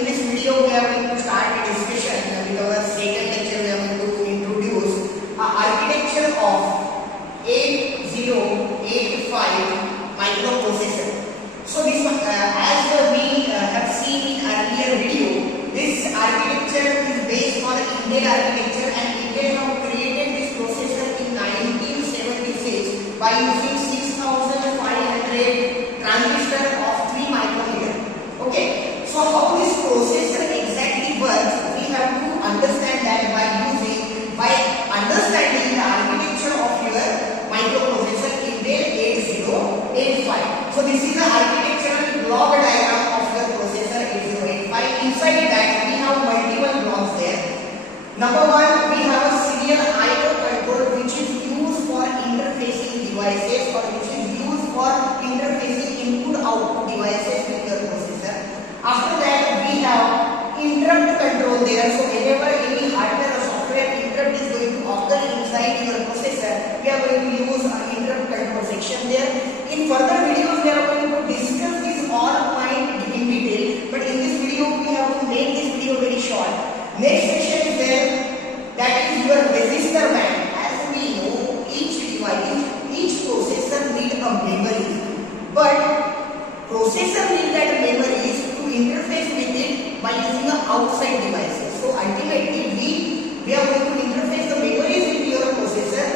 in this video we are going to start a discussion with our second lecture. We are going to introduce architecture of 8085 microprocessor. So this one, as we have seen in earlier video, this architecture is based on Intel architecture, and Intel have created this processor in 1976 by using 6500 transistor of 3 micrometer. Okay, so how this processor exactly works, we have to understand that by understanding the architecture of your microprocessor Intel 8085. So this is the architectural block diagram of your processor 8085. Inside that we have multiple blocks there. Number one, we have a serial I/O control which is used for interfacing devices, or which is used for interfacing input-output devices with your processor. After that, we have interrupt control there. So whenever any hardware or software interrupt is going to occur inside your processor, we are going to use an interrupt control section there. In further videos, we are going to discuss this all point in detail, but in this video, we have to make this video very short. Next section is there, that is your resistor bank. As we know, each device, each processor need a memory, but processor need that memories to interface with it by using the outside devices. So ultimately, we are going to interface the memories with your processor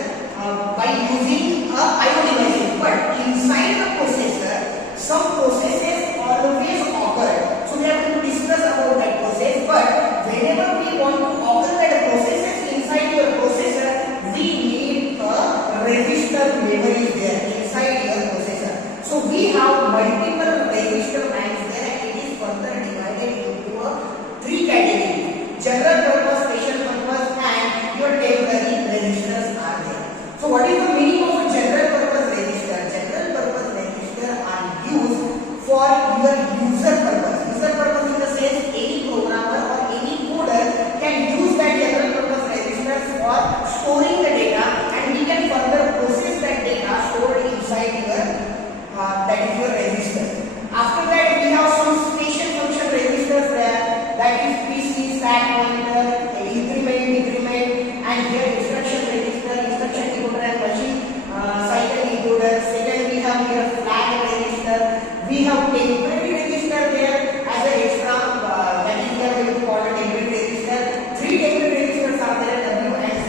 by using I/O devices. But inside the processor, some processes always occur. So we are going to discuss about that process. But whenever we want to occur that processes inside your processor, we need a resistor memory there inside your processor. So we have multiple resistor banks there, and it is further divided into three categories: general purpose, special purpose, and your temporary resistors are there. So what is the meaning of a general purpose resistor? General purpose resistor are used for your user purpose. User purpose in the sense any programmer or any coder can use that general purpose resistor for storing the data, and we can further process that data stored inside your that is your resistor. After that, we have some special function resistors there, that is PC, stack pointer, increment, decrement, and here instruction register, instruction decoder, and machine cycle decoder. Second, we have here flag register. We have temporary register there as an extra, that is we are going to call it temporary register. Three temporary registers are there, W and Z.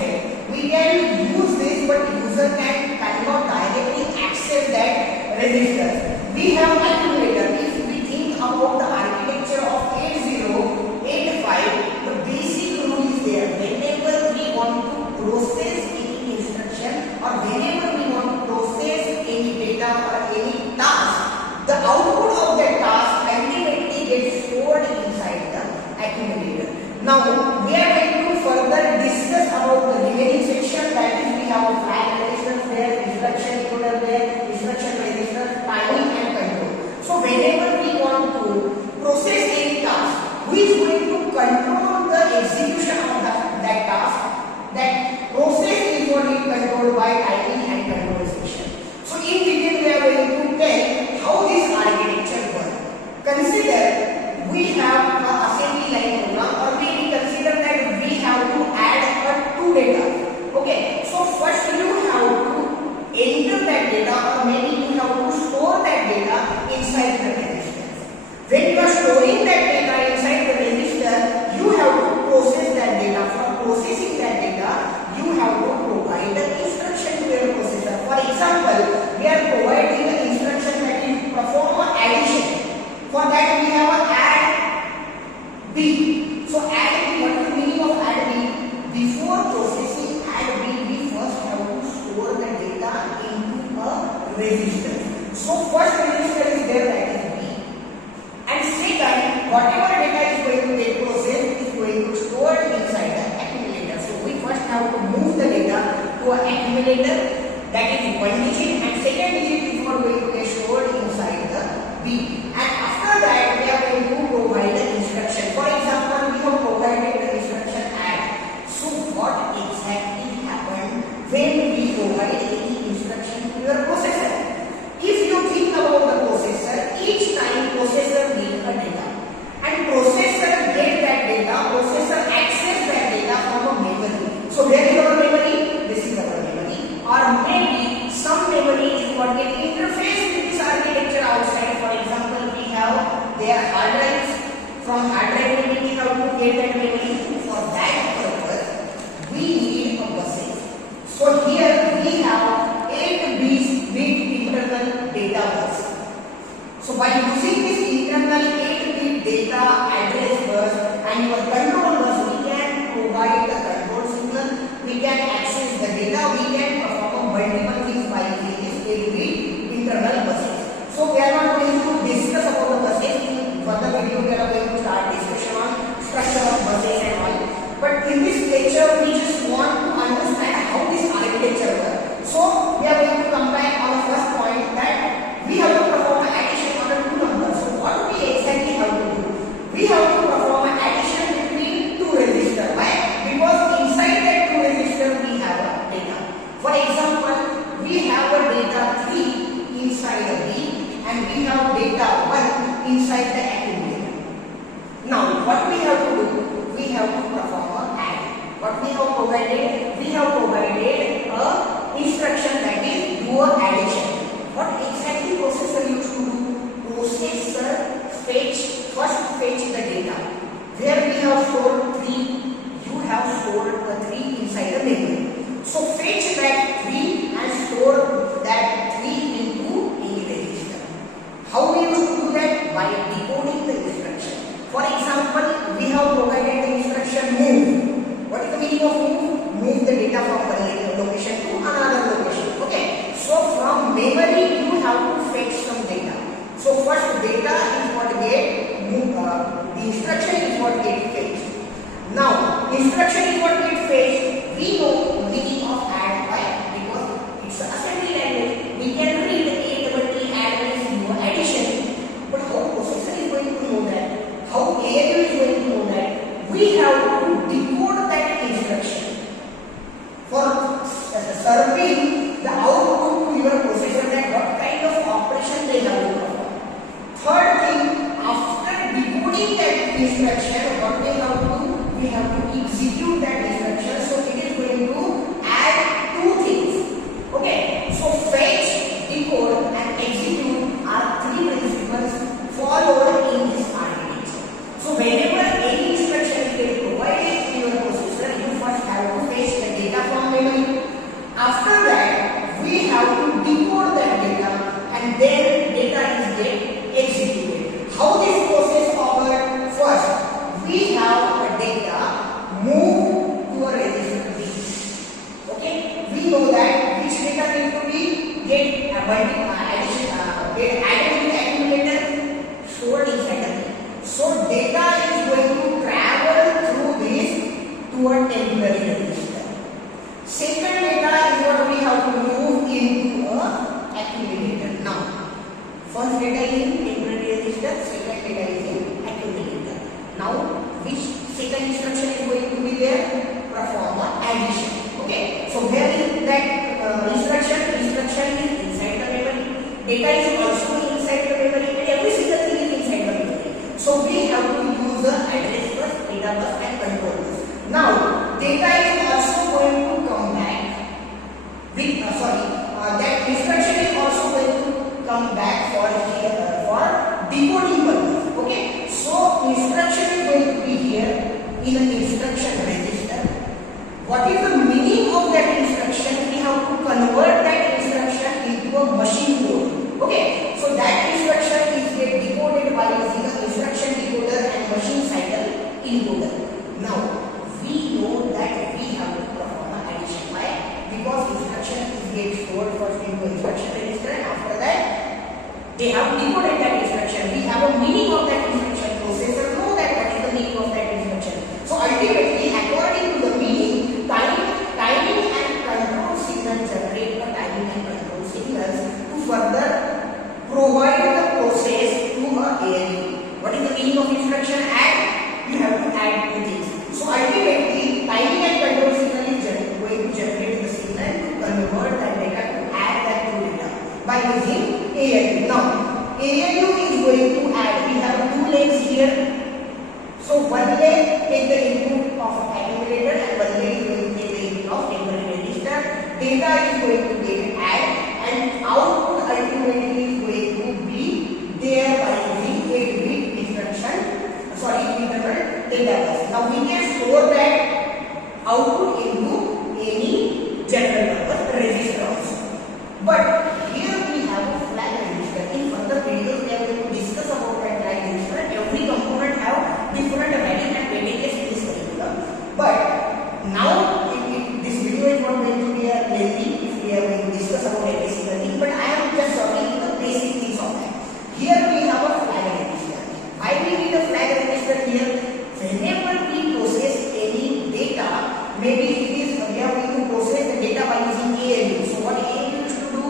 We can use this, but user cannot directly access that register. We have accumulator. If we think about the architecture of 8085, the basic rule is there. Whenever we want to process any instruction, or whenever we want to process any data or any task, the output of that task ultimately gets stored inside the accumulator. Now we are going to further discuss about the remaining section, that is we have flag registers there, instruction decoder there, instruction register, timing and control. So whenever we want to process any task, who is going to control the execution of that task? That process is what is controlled by timing and control section. So in detail we are going to tell how this architecture works. Consider we have an assembly line program, or maybe consider that we have to add two data. Okay, so first you have to enter that data, or maybe you have to store that data inside the register. When you are storing that data inside the register, you have to process that data. For processing that data, you have to provide an instruction to your processor. For example, we are providing an instruction that is perform addition. For that we have a add B. So add B, what is the meaning of add B? Before processing add B, we first have to store the data into a register. So first register is there, that is B. And second, whatever data is going to get processed is going to store inside the accumulator. So we first have to move the data to an accumulator, that is one digit, and second digit is not going to get stored inside the B. And after that, we are going to provide the instruction. For example, we have provided the instruction add. So what exactly happened when we provide any instruction to your processor? If you think about the processor, each time processor needs a data, and processor From hard drive memory, we have to get that memory. For that purpose, we need a buses. So here we have 8 bit internal data bus. So by using this internal 8-bit data address bus and your control bus, we can provide the control signal, we can access the data, we can perform multiple things by using this 8-bit internal buses. So we are not going to discuss about the buses. In further video we are going to start discussion on structure of buses and all. But in this lecture we just want to understand how this architecture works. So we are going to come back on the first point that we have to perform addition on the two numbers. So what we exactly have to do? We have to perform an addition between two resistors. Why? Because inside that two resistors we have a data. For example, we have a data 3 inside a B and we have data 1 inside the accumulator. Now what we have to do? We have to perform an add. What we have provided? We have provided a instruction that is do a addition. What exactly processor used to do? Processor first fetch the data. Where we have stored 3, you have stored a 3 inside the memory. So fetch that 3 and store that 3 into any register. How we used to do that? By decoding the instruction. For example, we have provided the instruction move. What is the meaning of move? Move the data from one location to another location. Okay. So from memory you have to fetch some data. So first data is what get moved, the instruction is what get fetched. Now instruction is what get fetched. We know meaning of add. Why? Because it's an assembly language. We can read A add means addition. But how processor is going to know that? How ALU is going to know that? We have to decode that instruction for serving the output to your processor, that what kind of operation they have to perform. Third thing, after decoding that instruction, what we have to do? We have to execute that instruction. So it is going to add two things. Okay. So fetch, decode and execute are 3 principles followed in this architecture. So whenever any instruction is getting provided to your processor, you first have to fetch the data from memory. After that, we have to decode that data and then data is get executed. How this process occurred? First, we have the data moved to a register B. Okay, we know that which data need to be get added in the accumulator, stored inside the B. So data is going to travel through this to a temporary register. Second data is what we have to move into a accumulator. Now, first data is in temporary register, second data is in accumulator. Now, which second instruction is going to be there? Perform an addition. Okay. So where is that instruction? Instruction is inside the memory. Data is also inside the memory, and every single thing is inside the memory. So we have to use the address bus, data bus, and control bus. Now, data is also going to come back with that instruction is also going to come back for decoding purpose. Okay, so instruction is going to be here in an instruction register. What is the meaning of that instruction? We have to convert that instruction into a machine code. Okay, so that instruction is get decoded by using an instruction decoder and machine cycle encoder. Now we know that we have to perform an addition. Why? Because instruction is get stored first into instruction register and after that they have decoded that instruction. We have a meaning of that instruction. Processor know that what is the meaning of that instruction. So ultimately, according to the meaning, timing and control signals generate the timing and control signals to further provide the process to a ALU. What is the meaning of instruction? Add. You have to add two things. So ultimately, timing and control signal is going to generate the signal to convert that data to add that to data by using ALU. Now, ALU is going to add. We have two legs here. So one leg take the input of accumulator and one leg is going to take the input of temporary register. Data is going to get add and output ultimately is going to be there by using 8-bit instruction. Sorry, data bus. Now we can store that output into any general purpose register also. But here we have a flag register. In further videos we are going to discuss about that flag register. Every component have different value and weightages in this particular. But now this video is not going to be a lengthy if we are going to discuss about every single thing. But I am just talking the basic things of that. Here we have a flag register. Why we need a flag register here? Whenever we process any data, maybe it is we are going to process the data by using ALU. So what ALU used to do?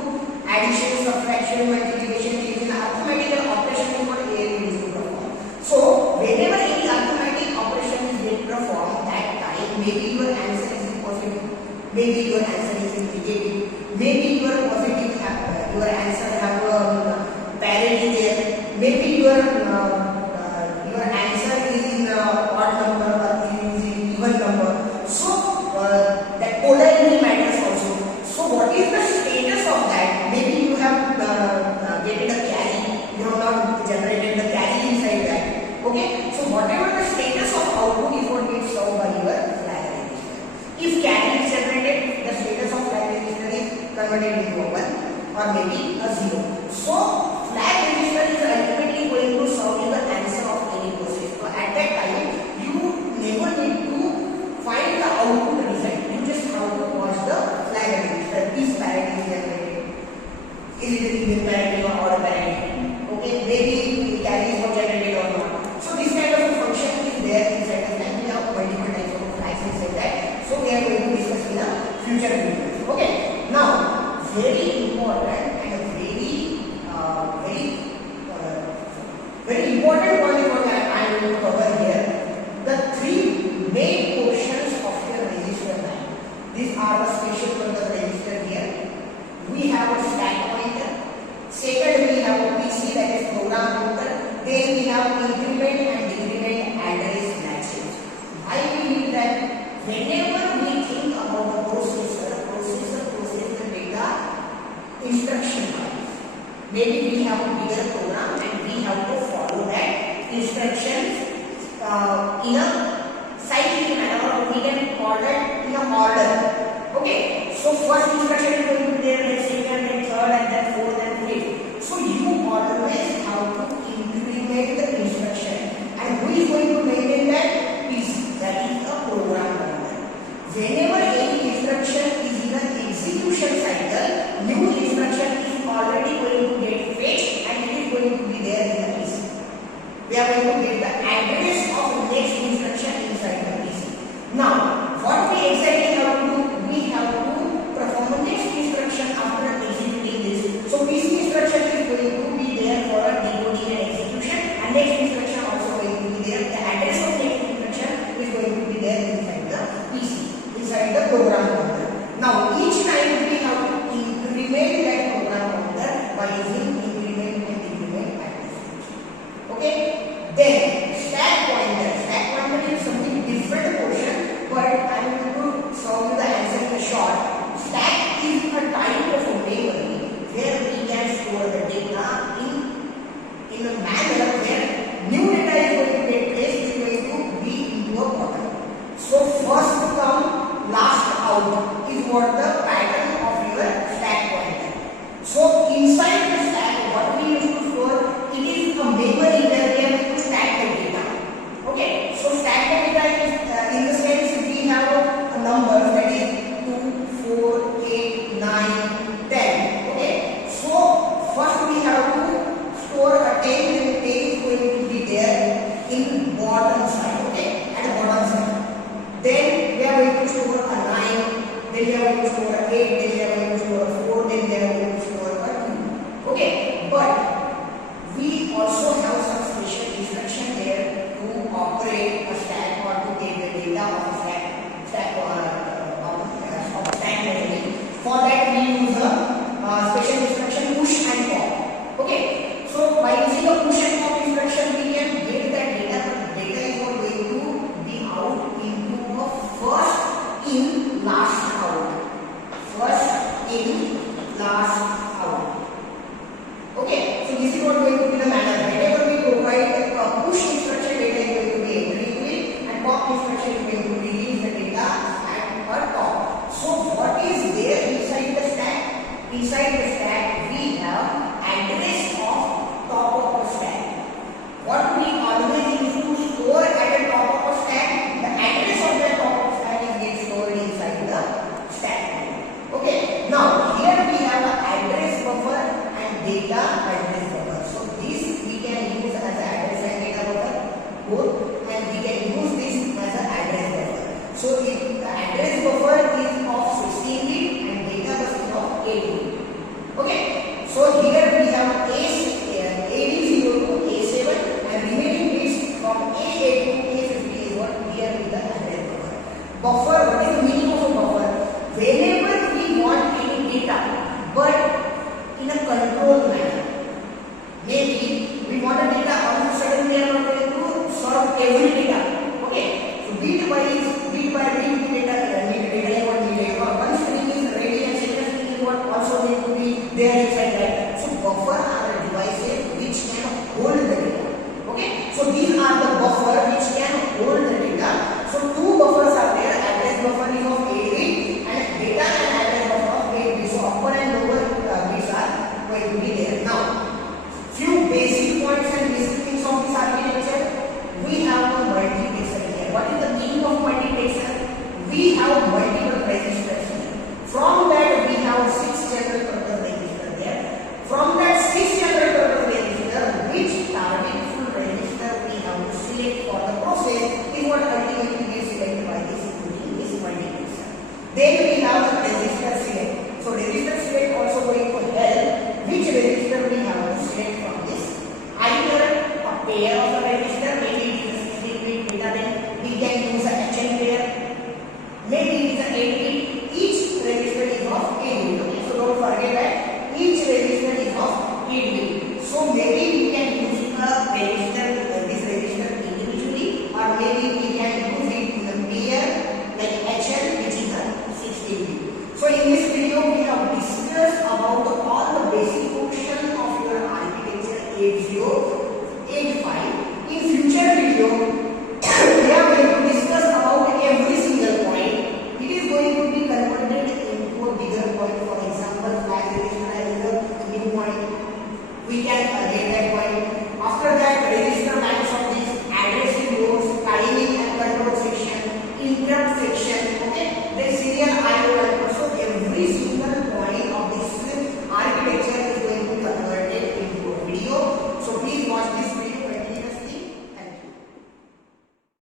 Addition, subtraction, multiplication, division, arithmetic operation is what ALU used to perform. So whenever any arithmetic operation is being performed, that time maybe your answer is positive, maybe your answer is negative, maybe your positive your answer have parity there, maybe your answer is in odd number or is in even number. So that polarity matters also. So what is the status of that? Maybe you have getting a carry, you have not generated the carry inside that. Okay, so whatever the status of output is what gets served by your flag register. If carry is generated, the status of flag register is converted into a 1 or maybe a 0. So flag register is ultimately going to serve you the answer of any process. So at that time, you never need to find the output result. You just have to watch the flag register. Is parity generated? Is it even parity or odd parity? Okay, maybe carry is not generated or not. So this kind of a function is there inside the flag. We have multiple types of flags inside that. So we are going to discuss in the future video. Okay, now very important and very important point is what I am going to cover here. The three main portions of your register line. These are the special for the register here. We have a stack pointer. Second, we have a PC, that is program counter. Then we have increment and decrement address matches. Why we need that? Whenever we think about the processor processes the data instruction wise. Maybe we have a bigger program and we have to follow that instructions in a cyclic manner, or we can call that in a order. Okay, so first instruction is going to be there, then second, then third, and then fourth and fifth. So you always have to increment the instruction, and who is going to maintain that? PC, that is a program counter. Whenever any instruction is in an execution cycle, new instruction is already going to get fetched and it is going to be there in the PC. We are going to get the address of the next instruction inside the PC. Now, what we exactly have to do? We have to perform the next instruction after executing this. So PC instruction is going to be there for a decoding and execution, and next instruction also going to be there. The address of next instruction is going to be there inside the PC, inside the program counter. Now, each time we have to increment that program counter by using increment and decrement address. Okay? Then stack pointer. Stack pointer is something different portion, but I am going to show you the answer in a short. Stack is a type of a memory where we can store the data in a manner where new data is going to get placed, is going to be into a bottom. So first come, last out is what the pattern of your stack pointer. So inside the stack, what we used to store, it is a memory where we are going to stack the data. Okay, so stack the data is in the sense we have a number that is 2, 4, 8, 9, 10. Okay, so first we have to store a 10, and 10 is going to be there in bottom side. Okay, at the bottom side. Then we are going to store a 9, then we are going to store a 8, then we are going to store a 4, then we are going to store a 2. Okay, but we also have some special instruction there to operate a stack or to get the data of a stack memory. For that we use a special instruction push and pop. Okay, so by using a push and pop instruction we can get that data. The data is not going to be out into a first in last out. First in last out. Okay, so this is what going to be the manner. Whenever we provide a push instruction, data is going to be entered into it. So if the address buffer is of 16 bit and data bus is of 8 bit. Okay. So here we have A0 to A7 and remaining bits from A8 to A50 is what here is the address buffer. Buffer, what is the meaning of a buffer? Whenever we want any data, but in a controlled manner. Maybe we want a data, all of a sudden we are not going to serve every data. Okay, so bit by bit data is what needed. One string is ready and second string is what also need to be there inside that. So buffer are the devices which can hold the data. Okay, so these are the buffer which can hold the data. So two buffers are there. Address buffer is of 8 bit and data and address buffer of 8 bit. So upper and lower bits are going to be there. Now, few basic points and basic things of this architecture. We have a multiplexer here. What is the meaning of multiplexer? We have multiple registers here. From that we have 6 general purpose registers there. From that 6 general purpose register, which targetful register we have to select for the process is what ultimately is selected by this multiplexer. Then we